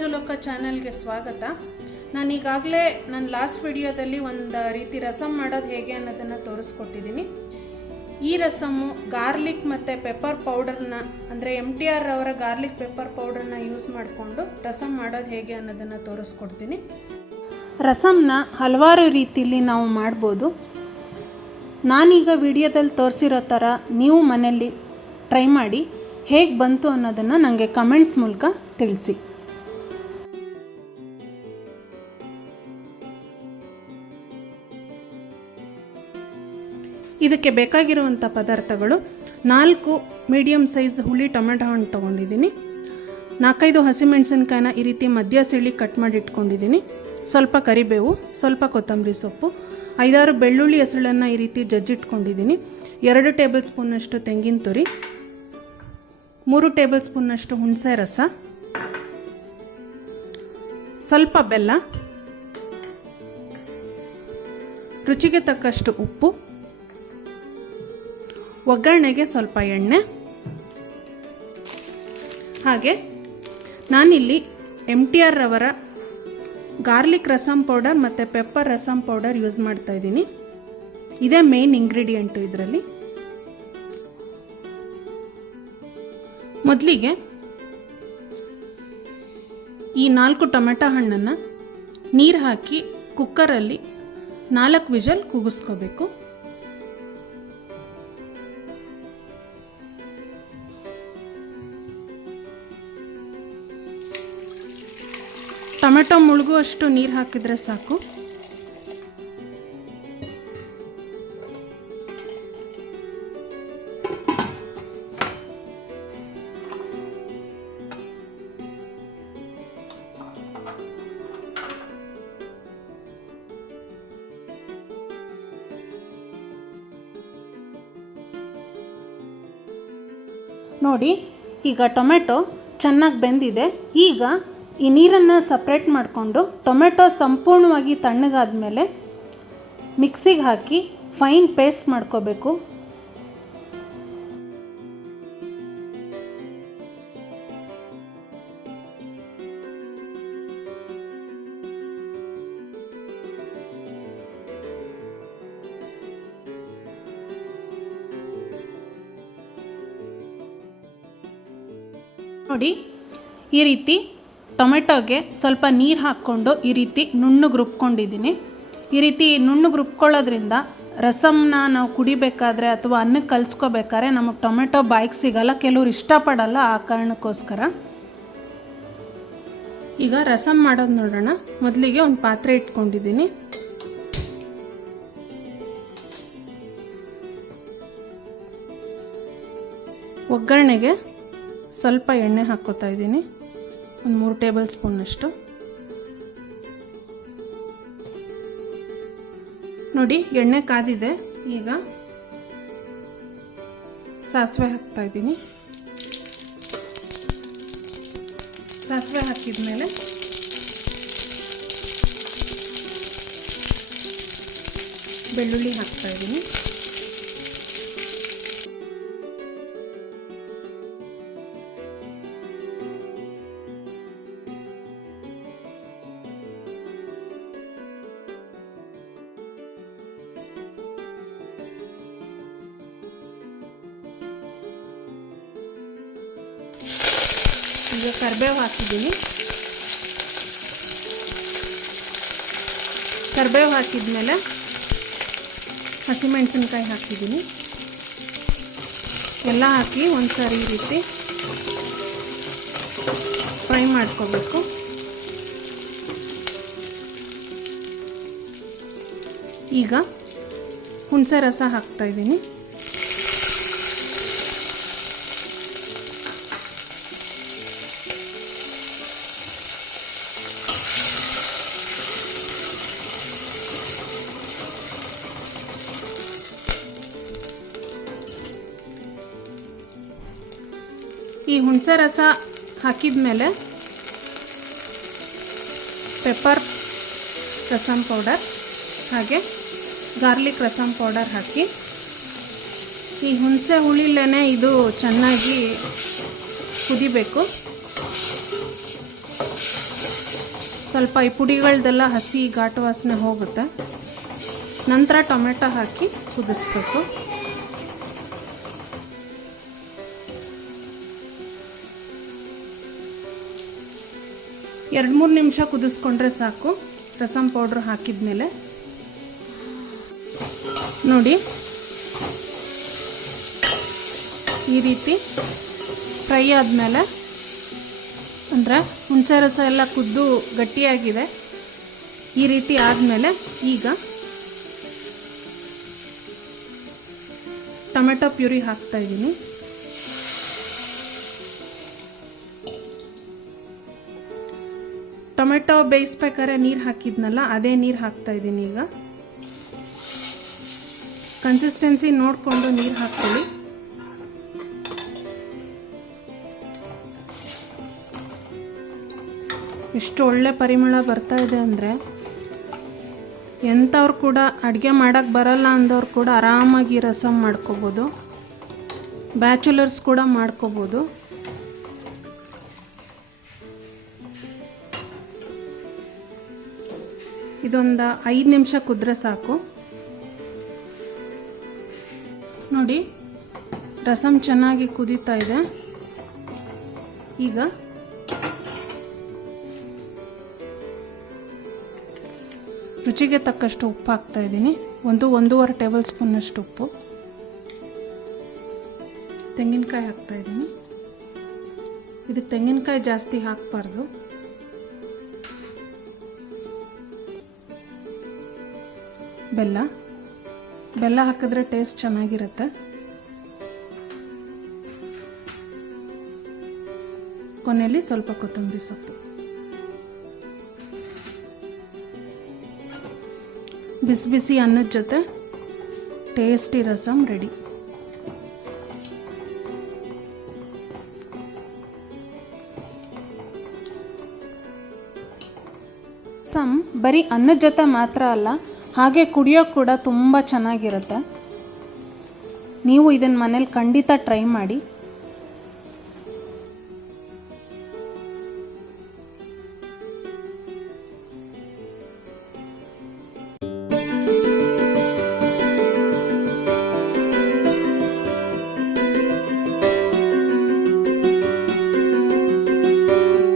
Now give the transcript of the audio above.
ರಾಜಲೋಕ ಚಾನೆಲ್ಗೆ ಸ್ವಾಗತ. ನಾನು ಈಗಾಗಲೇ ನನ್ನ ಲಾಸ್ಟ್ ವಿಡಿಯೋದಲ್ಲಿ ಒಂದು ರೀತಿ ರಸಮ್ ಮಾಡೋದು ಹೇಗೆ ಅನ್ನೋದನ್ನು ತೋರಿಸ್ಕೊಟ್ಟಿದ್ದೀನಿ. ಈ ರಸಮ್ಮು ಗಾರ್ಲಿಕ್ ಮತ್ತು ಪೆಪ್ಪರ್ ಪೌಡರ್ನ ಅಂದರೆ MTR ಅವರ ಗಾರ್ಲಿಕ್ ಪೆಪ್ಪರ್ ಪೌಡರ್ನ ಯೂಸ್ ಮಾಡಿಕೊಂಡು ರಸಮ್ ಮಾಡೋದು ಹೇಗೆ ಅನ್ನೋದನ್ನು ತೋರಿಸ್ಕೊಡ್ತೀನಿ. ರಸಮ್ನ ಹಲವಾರು ರೀತಿಯಲ್ಲಿ ನಾವು ಮಾಡ್ಬೋದು. ನಾನೀಗ ವಿಡಿಯೋದಲ್ಲಿ ತೋರಿಸಿರೋ ಥರ ನೀವು ಮನೆಯಲ್ಲಿ ಟ್ರೈ ಮಾಡಿ ಹೇಗೆ ಬಂತು ಅನ್ನೋದನ್ನು ನನಗೆ ಕಮೆಂಟ್ಸ್ ಮೂಲಕ ತಿಳಿಸಿ. ಇದಕ್ಕೆ ಬೇಕಾಗಿರುವಂಥ ಪದಾರ್ಥಗಳು 4 ಮೀಡಿಯಮ್ ಸೈಜ್ ಹುಳಿ ಟೊಮೆಟೊ ಹಣ್ಣು ತೊಗೊಂಡಿದ್ದೀನಿ. 4-5 ಹಸಿಮೆಣಸಿನ್ಕಾಯಿನ ಈ ರೀತಿ ಮಧ್ಯ ಸೀಳಿ ಕಟ್ ಮಾಡಿ ಇಟ್ಕೊಂಡಿದ್ದೀನಿ. ಸ್ವಲ್ಪ ಕರಿಬೇವು, ಸ್ವಲ್ಪ ಕೊತ್ತಂಬರಿ ಸೊಪ್ಪು, 5-6 ಬೆಳ್ಳುಳ್ಳಿ ಹೆಸಳನ್ನು ಈ ರೀತಿ ಜಜ್ಜಿಟ್ಕೊಂಡಿದ್ದೀನಿ. 2 ಟೇಬಲ್ ಸ್ಪೂನ್ನಷ್ಟು ತೆಂಗಿನ ತುರಿ, 3 ಟೇಬಲ್ ಸ್ಪೂನ್ನಷ್ಟು ಹುಣಸೆ ರಸ, ಸ್ವಲ್ಪ ಬೆಲ್ಲ, ರುಚಿಗೆ ತಕ್ಕಷ್ಟು ಉಪ್ಪು, ಒಗ್ಗರಣೆಗೆ ಸ್ವಲ್ಪ ಎಣ್ಣೆ. ಹಾಗೆ ನಾನಿಲ್ಲಿ MTR ಅವರ ಗಾರ್ಲಿಕ್ ರಸಮ್ ಪೌಡರ್ ಮತ್ತು ಪೆಪ್ಪರ್ ರಸಮ್ ಪೌಡರ್ ಯೂಸ್ ಮಾಡ್ತಾ ಇದ್ದೀನಿ. ಇದೇ ಮೇನ್ ಇಂಗ್ರೀಡಿಯೆಂಟು ಇದರಲ್ಲಿ. ಮೊದಲಿಗೆ ಈ 4 ಟೊಮೆಟೊ ಹಣ್ಣನ್ನು ನೀರು ಹಾಕಿ ಕುಕ್ಕರಲ್ಲಿ 4 ವಿಷಲ್ ಕೂಗಿಸ್ಕೋಬೇಕು. ಟೊಮೆಟೊ ಮುಳುಗುವಷ್ಟು ನೀರು ಹಾಕಿದರೆ ಸಾಕು. ನೋಡಿ, ಈಗ ಟೊಮೆಟೊ ಚೆನ್ನಾಗಿ ಬೆಂದಿದೆ. ಈಗ ಈ ನೀರನ್ನು ಸಪ್ರೇಟ್ ಮಾಡಿಕೊಂಡು ಟೊಮೆಟೊ ಸಂಪೂರ್ಣವಾಗಿ ತಣ್ಣಗಾದ ಮೇಲೆ ಮಿಕ್ಸಿಗೆ ಹಾಕಿ ಫೈನ್ ಪೇಸ್ಟ್ ಮಾಡ್ಕೋಬೇಕು. ನೋಡಿ, ಈ ರೀತಿ ಟೊಮೆಟೊಗೆ ಸ್ವಲ್ಪ ನೀರು ಹಾಕ್ಕೊಂಡು ಈ ರೀತಿ ನುಣ್ಣಗೆ ರುಬ್ಕೊಂಡಿದ್ದೀನಿ. ಈ ರೀತಿ ನುಣ್ಣಗೆ ರುಬ್ಕೊಳ್ಳೋದ್ರಿಂದ ರಸಮ್ನ ನಾವು ಕುಡಿಬೇಕಾದ್ರೆ ಅಥವಾ ಅನ್ನಕ್ಕೆ ಕಲಿಸ್ಕೋಬೇಕಾದ್ರೆ ನಮಗೆ ಟೊಮೆಟೊ ಬಾಯಿಗೆ ಸಿಗಲ್ಲ, ಕೆಲವ್ರು ಇಷ್ಟಪಡಲ್ಲ. ಆ ಕಾರಣಕ್ಕೋಸ್ಕರ ಈಗ ರಸಮ್ ಮಾಡೋದು ನೋಡೋಣ. ಮೊದಲಿಗೆ ಒಂದು ಪಾತ್ರೆ ಇಟ್ಕೊಂಡಿದ್ದೀನಿ. ಒಗ್ಗರಣೆಗೆ ಸ್ವಲ್ಪ ಎಣ್ಣೆ ಹಾಕ್ಕೋತಾ ಇದ್ದೀನಿ, ಒಂದು 3 ಟೇಬಲ್ ಸ್ಪೂನ್ನಷ್ಟು. ನೋಡಿ, ಎಣ್ಣೆ ಕಾದಿದೆ. ಈಗ ಸಾಸಿವೆ ಹಾಕ್ತಾ ಇದ್ದೀನಿ. ಸಾಸಿವೆ ಹಾಕಿದ ಮೇಲೆ ಬೆಳ್ಳುಳ್ಳಿ ಹಾಕ್ತಾ ಇದ್ದೀನಿ. ಈಗ ಕರಿಬೇವು ಹಾಕಿದ್ದೀನಿ. ಕರಿಬೇವು ಹಾಕಿದ ಮೇಲೆ ಹಸಿಮೆಣಸಿನ್ಕಾಯಿ ಹಾಕಿದ್ದೀನಿ. ಎಲ್ಲ ಹಾಕಿ ಒಂದು ಸಾರಿ ಈ ರೀತಿ ಫ್ರೈ ಮಾಡ್ಕೋಬೇಕು. ಈಗ ಹುಣಸೆ ರಸ ಹಾಕ್ತಾ ಇದ್ದೀನಿ. ಈ ಹುಣಸೆ ರಸ ಹಾಕಿದ ಮೇಲೆ ಪೆಪ್ಪರ್ ರಸಮ್ ಪೌಡರ್ ಹಾಗೆ ಗಾರ್ಲಿಕ್ ರಸಮ್ ಪೌಡರ್ ಹಾಕಿ ಈ ಹುಣಸೆ ಹುಳಿಲೇನೆ ಇದು ಚೆನ್ನಾಗಿ ಕುದಿಬೇಕು. ಸ್ವಲ್ಪ ಈ ಪುಡಿಗಳದೆಲ್ಲ ಹಸಿ ಘಾಟು ವಾಸನೆ ಹೋಗುತ್ತೆ. ನಂತರ ಟೊಮೆಟೊ ಹಾಕಿ ಕುದಿಸ್ಬೇಕು. ಎರಡು ಮೂರು ನಿಮಿಷ ಕುದಿಸ್ಕೊಂಡ್ರೆ ಸಾಕು ರಸಮ್ ಪೌಡ್ರ್ ಹಾಕಿದ್ಮೇಲೆ. ನೋಡಿ ಈ ರೀತಿ ಫ್ರೈ ಆದಮೇಲೆ, ಅಂದರೆ ಹುಣಸೆ ರಸ ಎಲ್ಲ ಕುದ್ದು ಗಟ್ಟಿಯಾಗಿದೆ. ಈ ರೀತಿ ಆದಮೇಲೆ ಈಗ ಟೊಮೆಟೊ ಪ್ಯೂರಿ ಹಾಕ್ತಾಯಿದ್ದೀನಿ. ಟೊಮೆಟೊ ಬೇಯಿಸ್ಬೇಕಾದ್ರೆ ನೀರು ಹಾಕಿದ್ನಲ್ಲ, ಅದೇ ನೀರು ಹಾಕ್ತಾಯಿದ್ದೀನಿ. ಈಗ ಕನ್ಸಿಸ್ಟೆನ್ಸಿ ನೋಡಿಕೊಂಡು ನೀರು ಹಾಕ್ಕೊಳ್ಳಿ. ಎಷ್ಟು ಒಳ್ಳೆ ಪರಿಮಳ ಬರ್ತಾ ಇದೆ ಅಂದರೆ, ಎಂಥವ್ರು ಕೂಡ ಅಡುಗೆ ಮಾಡೋಕ್ಕೆ ಬರಲ್ಲ ಅಂದವ್ರು ಕೂಡ ಆರಾಮಾಗಿ ರಸಮ್ ಮಾಡ್ಕೋಬೋದು. ಬ್ಯಾಚುಲರ್ಸ್ ಕೂಡ ಮಾಡ್ಕೋಬೋದು. ಇದೊಂದು 5 ನಿಮಿಷ ಕುದ್ರೆ ಸಾಕು. ನೋಡಿ ರಸಮ್ ಚೆನ್ನಾಗಿ ಕುದೀತಾ ಇದೆ. ಈಗ ರುಚಿಗೆ ತಕ್ಕಷ್ಟು ಉಪ್ಪು ಹಾಕ್ತಾ ಇದ್ದೀನಿ. 1-1.5 ಟೇಬಲ್ ಸ್ಪೂನಷ್ಟು ಉಪ್ಪು. ತೆಂಗಿನಕಾಯಿ ಹಾಕ್ತಾ ಇದ್ದೀನಿ. ಇದಕ್ಕೆ ತೆಂಗಿನಕಾಯಿ ಜಾಸ್ತಿ ಹಾಕಬಾರ್ದು. ಬೆಲ್ಲ ಹಾಕಿದ್ರೆ ಟೇಸ್ಟ್ ಚೆನ್ನಾಗಿರುತ್ತೆ. ಕೊನೆಯಲ್ಲಿ ಸ್ವಲ್ಪ ಕೊತ್ತಂಬರಿ ಸೊಪ್ಪು. ಬಿಸಿ ಬಿಸಿ ಅನ್ನದ ಜೊತೆ ಟೇಸ್ಟಿ ರಸಮ್ ರೆಡಿ. ರಸಮ್ ಬರೀ ಅನ್ನದ ಜೊತೆ ಮಾತ್ರ ಅಲ್ಲ, ಹಾಗೆ ಕುಡಿಯೋಕ್ಕೆ ಕೂಡ ತುಂಬ ಚೆನ್ನಾಗಿರುತ್ತೆ. ನೀವು ಇದನ್ನು ಮನೇಲಿ ಖಂಡಿತ ಟ್ರೈ ಮಾಡಿ.